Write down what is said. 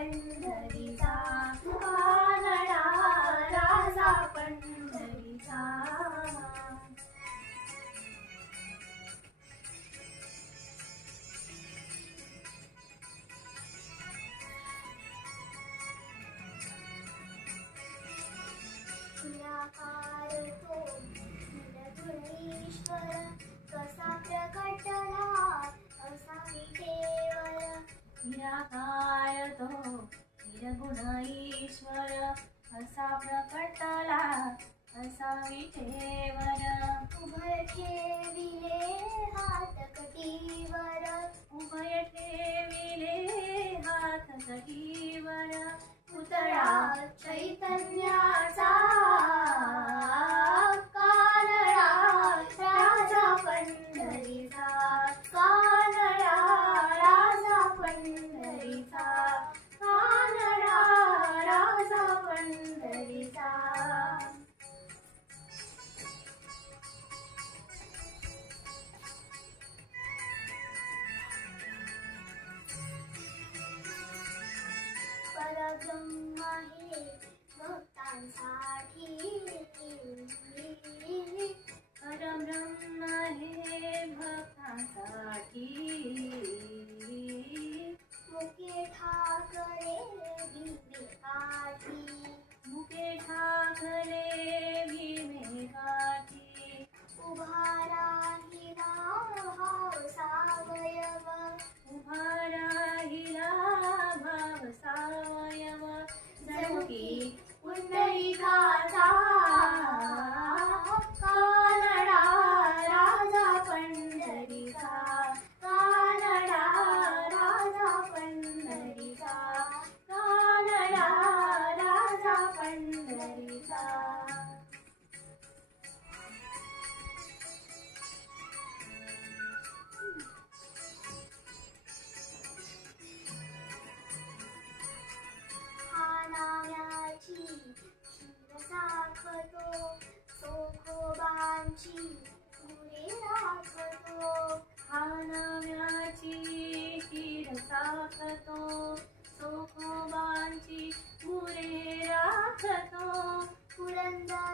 पंढरीचा, कानडा राजा पंढरीचा. निराकार तो निर्गुणेश्वर, कसा प्रकटला असा विठेवर. निराकार तो निर्गुण ईश्वर, असा प्रकटला असा विठेवर. उभय ठेविले हात कटीवर, उभय ठेविले हात कटीवर. पुतळा चैतन्याचा, कानडा राजा पंढरीचा, कानडा राजा पंढरीचा, कानडा राजा पंढरीचा. परब्रह्म हे भक्तांसाठी, परब्रह्म हे भक्तांसाठी. मुके ठाकरे भीमेकाठी, मुके ठाकरे भीमेकाठी. उभा राहिला भाव सावयव, उभा राहिला भाव सावयव. जणू की पुंडलिकाचा, कानडा राजा पंढरीचा, कानडा राजा पंढरीचा, कानडा राजा पंढरीचा. नाव्याची क्षीर साखतो, सोखोबांची गुरे राखतो. हा नाव्याची क्षीर साखतो, सोखोबांची गुरे राखतो. पुरंदर